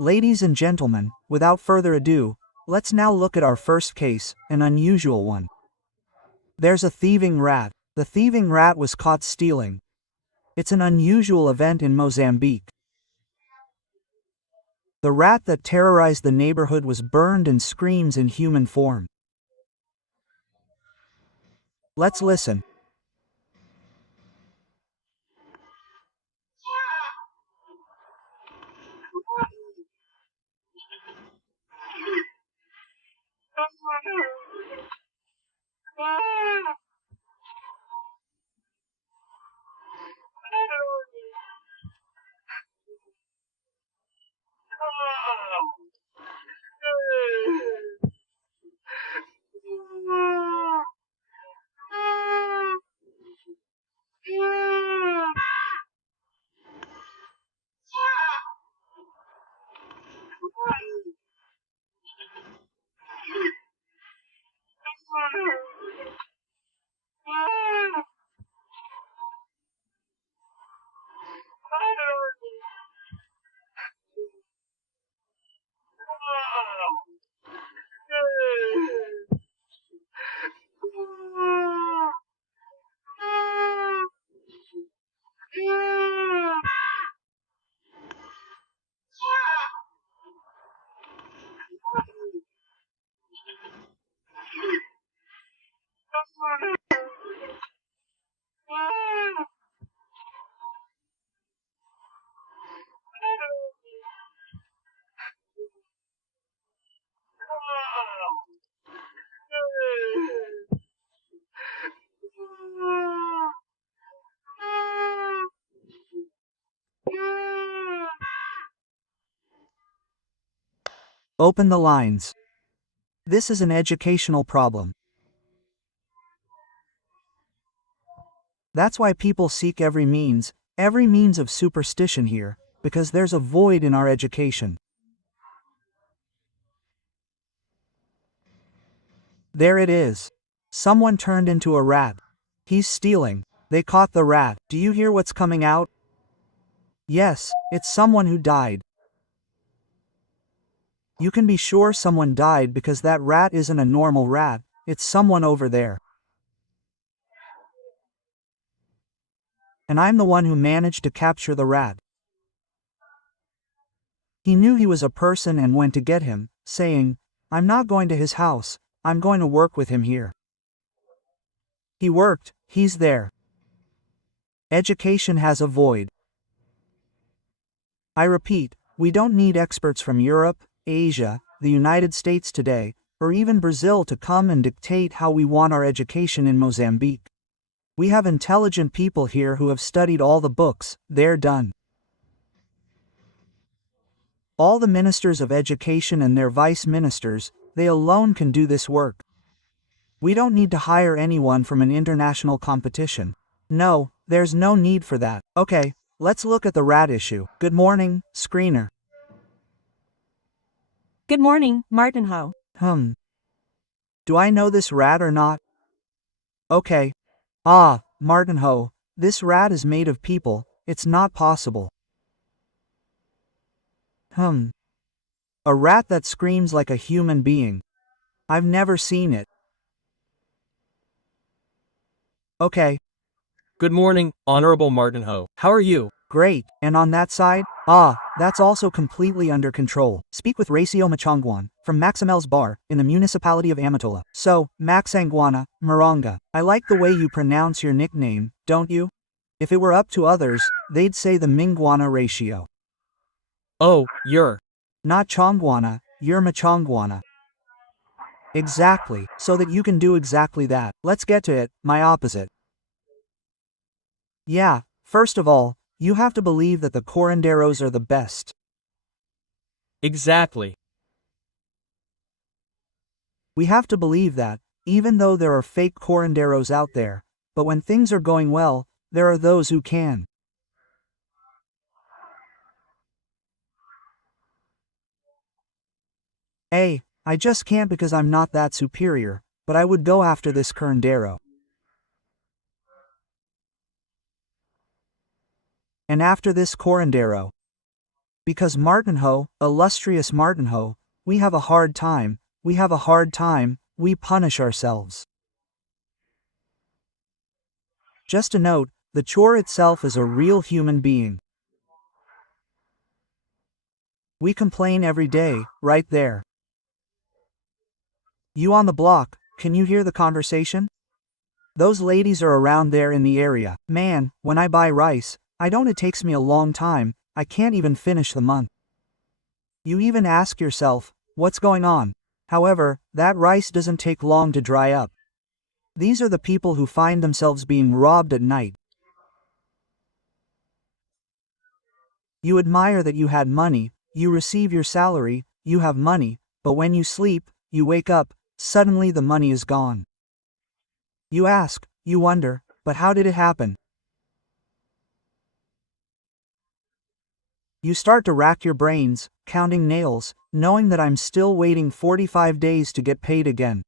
Ladies and gentlemen, without further ado, let's now look at our first case, an unusual one. There's a thieving rat. The thieving rat was caught stealing. It's an unusual event in Mozambique. The rat that terrorized the neighborhood was burned and screams in human form. Let's listen. Open the lines. This is an educational problem. That's why people seek every means of superstition here, because there's a void in our education. There it is. Someone turned into a rat. He's stealing. They caught the rat. Do you hear what's coming out? Yes, it's someone who died. You can be sure someone died because that rat isn't a normal rat, it's someone over there. And I'm the one who managed to capture the rat. He knew he was a person and went to get him, saying, "I'm not going to his house, I'm going to work with him here." He worked, he's there. Education has a void. I repeat, we don't need experts from Europe, Asia, the United States today, or even Brazil to come and dictate how we want our education in Mozambique. We have intelligent people here who have studied all the books, they're done. All the ministers of education and their vice ministers, they alone can do this work. We don't need to hire anyone from an international competition. No, there's no need for that. Okay, let's look at the rat issue. Good morning, screener. Good morning, Martinho. Do I know this rat or not? Okay. Martinho, this rat is made of people, it's not possible. A rat that screams like a human being. I've never seen it. Okay. Good morning, Honorable Martinho. How are you? Great, and on that side? That's also completely under control. Speak with Racio Machangwan, from Maximel's bar, in the municipality of Amatola. So, Maxanguana, Moronga. I like the way you pronounce your nickname, don't you? If it were up to others, they'd say the Mingwana ratio. Oh, you're not Chongwana, you're Machangwana. Exactly, so that you can do exactly that. Let's get to it, my opposite. Yeah, first of all, you have to believe that the curanderos are the best. Exactly. We have to believe that, even though there are fake curanderos out there, but when things are going well, there are those who can. I just can't because I'm not that superior, but I would go after this curandero. And after this curandero. Because Martinho, illustrious Martinho, we have a hard time, we have a hard time, we punish ourselves. Just a note, the chore itself is a real human being. We complain every day, right there. You on the block, can you hear the conversation? Those ladies are around there in the area. Man, when I buy rice, it takes me a long time, I can't even finish the month. You even ask yourself, what's going on? However, that rice doesn't take long to dry up. These are the people who find themselves being robbed at night. You admire that you had money, you receive your salary, you have money, but when you sleep, you wake up, suddenly the money is gone. You ask, you wonder, but how did it happen? You start to rack your brains, counting nails, knowing that I'm still waiting 45 days to get paid again.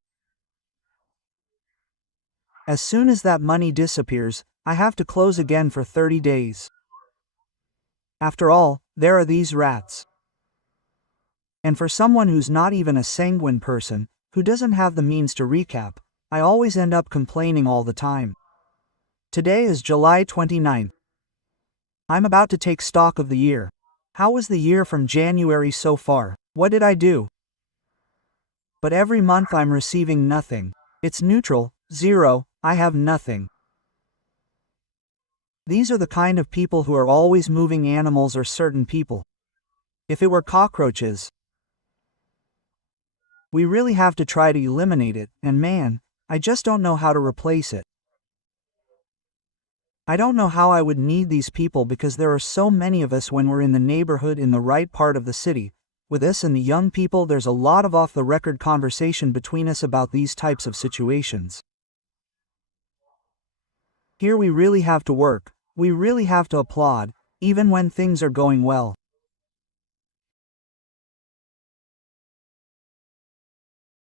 As soon as that money disappears, I have to close again for 30 days. After all, there are these rats. And for someone who's not even a sanguine person, who doesn't have the means to recap, I always end up complaining all the time. Today is July 29th. I'm about to take stock of the year. How was the year from January so far? What did I do? But every month I'm receiving nothing. It's neutral, zero, I have nothing. These are the kind of people who are always moving animals or certain people. If it were cockroaches, we really have to try to eliminate it, and man, I just don't know how to replace it. I don't know how I would need these people because there are so many of us when we're in the neighborhood in the right part of the city. With us and the young people, there's a lot of off-the-record conversation between us about these types of situations. Here we really have to work, we really have to applaud, even when things are going well.